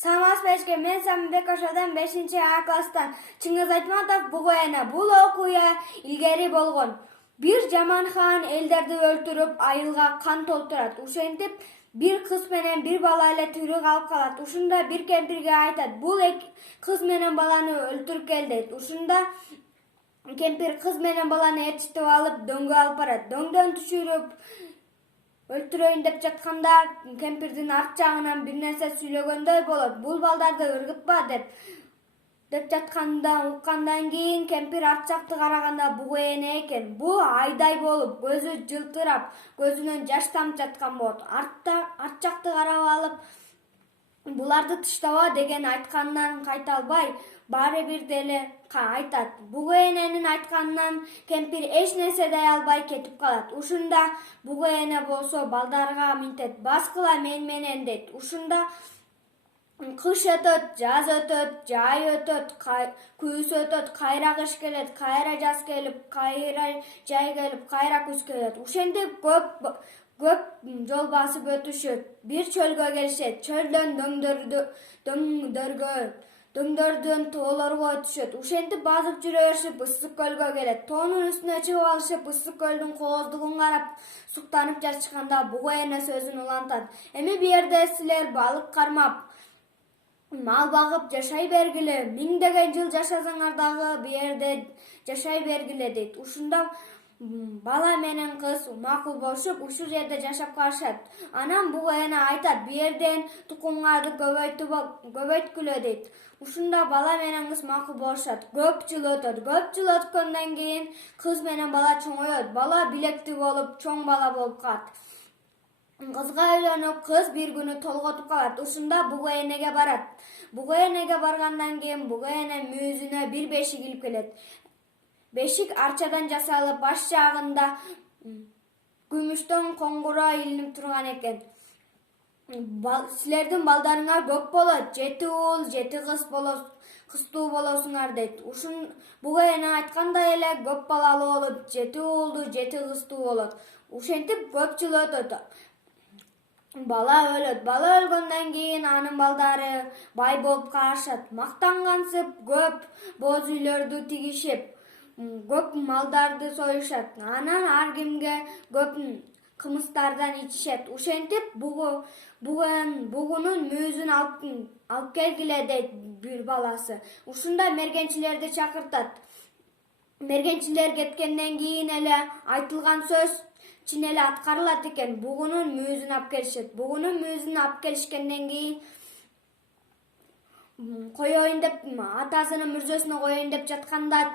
Саламатсызбы эшке, мен Самимбек Ошодон 5А класстан. Чыңгыз Айтматов бугу эне. Бул окуя илгери болгон. Бир жаманхан элдерди өлтүрүп, айылга кан толтурат. Ошентип бир кыз менен бир бала эле тирүү калып калат. Ушунда бир кемпирге айтат: "Бул кыз менен баланы өлтүрүп кел" дейт. Ушунда кемпир кыз менен баланы ээрчитип алып дөңгө алып барат. Дөңдөн түшүрүп өлтүрөйүн деп жатканда кемпирдин арт жагынан бир нерсе сүйлөгөндөй болот. Бул балдарды ыргытпа деп жаткандан уккандан кийин кемпир арт жакты караганда бугу эне экен. Бул айдай болуп, көзү жылтырап, көзүнөн жаш тамчып жаткан болот. Арт жакты карап алып, буларды тыштаба деген айтканынан кайта албай, баары бир деле айтат. Бугу эненин айтканынан кемпир эч нерсе дей албай кетип калат. Ушунда бугу эне болсо балдарга минтет: "Баскыла мен менен" дейт. Ушунда кыш өтөт, жаз өтөт, жай өтөт, күз өтөт, кайра кыш келет, кайра жаз келип, кайра жай келип, кайра күз келет. Ушентип көп жол басып өтүшөт. Бир чөлгө келишет. Чөлдөн дөңдөрдөн тоолорго өтүшөт. Ушентип базып жүрө беришип Ысык көлгө келет. Тоонун үстүнө чыгып алышып, Ысык көлдүн кооздугун карап суктанып жатышканда бугу эне сөзүн улантат: "Эми бу жерде силер балык кармап, мал багып жашай бергиле, миңдеген жыл жашасаңар дагы бу жерде жашай бергиле" дейт. Ушунда бала менен кыз макул болушуп, ушул жерде жашап калышат. Анан бугу эне айтат: "Бу жерден тукумуңарды көбөйткүлө" дейт. Ушунда бала менен кыз макул болушат. Көп жыл өтөт. Көп жыл өткөндөн кийин кыз менен бала чоңоет. Бала билекти болуп, чоң бала болуп калат. Кызга үйлөнүп, кыз бир күнү толготуп калат. Ушунда бугу энеге барат. Бугу энеге баргандан кийин бугу эне мүйүзүнө бир бешик илип келет. Бешик арчадан жасалып, баш жагында күмүштөн коңгуроо илинип турган экен. "Силердин балдарыңар көп болот, 7 уул, 7 кыздуу болосуңар" дейт. Бугу эне айткандай эле көп балалуу болуп, 7 уулду, 7 кыздуу болот. Ушентип көп жыл өтөт. Бала өлөт. Бала өлгөндөн кийин анын балдары бай болуп калышат. Мактангансып көп боз үйлөрдү тигишип, көп малдарды союшат. Анан ар кимге көп кымыздардан ичишет. Ушентип бугунун мүйүзүн алып келгиле дейт бир баласы. Ушунда мергенчилерди чакыртат. Мергенчилер кеткенден кийин эле айтылган сөз чын эле аткарылат экен. Бугунун мүйүзүн алып келишет. Бугунун мүйүзүн алып келишкенден кийин коеюн деп, атасынын мүрзөсүнө коеюн деп жатканда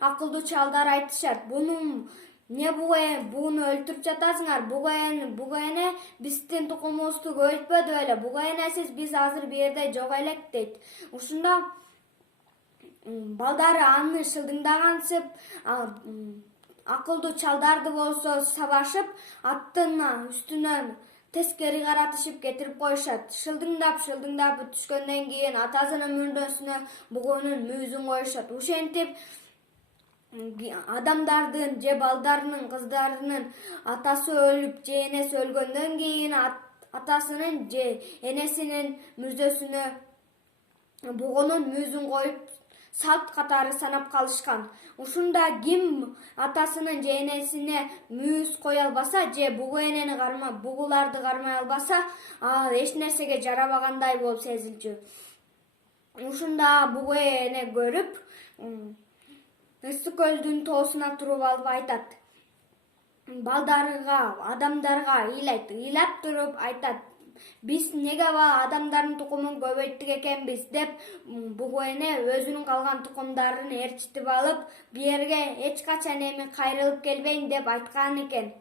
акылдуу чалдар айтышат: "Буну өлтүрүп жатасыңар. Бугу эне биздин тукумубузду көбөйтпөдү беле. Бугу энесиз биз азыр бу жерде жок элек" дейт. Ушунда балдары аны шылдыңдагансып, акылдуу чалдарды болсо сабашып, аттын үстүнөн тескери каратышып кетирип коюшат. Шылдыңдап түшкөндөн кийин атасынын мүрдөсүнө бугунун мүйүзүн коюшат. Ушентип адамдардын же балдарынын, кыздарынын атасы өлүп же энеси өлгөндөн кийин атасынын же энесинин мүрзөсүнө бугунун мүйүзүн коюп салт катары санап калышкан. Ушунда ким атасынын же энесине мүйүз кое албаса же бугуларды кармай албаса, ал эч нерсеге жарабагандай болуп сезилчү. Ушунда бугу эне көрүп, Ысык көлдүн тоосуна туруп алып айтат. Адамдарга ыйлап туруп айтат: "Биз неге адамдардын тукумун көбөйттүк экенбиз" деп, бугу эне өзүнүн калган тукумдарын ээрчитип алып, бу жерге эч качан эми кайрылып келбейм деп айткан экен.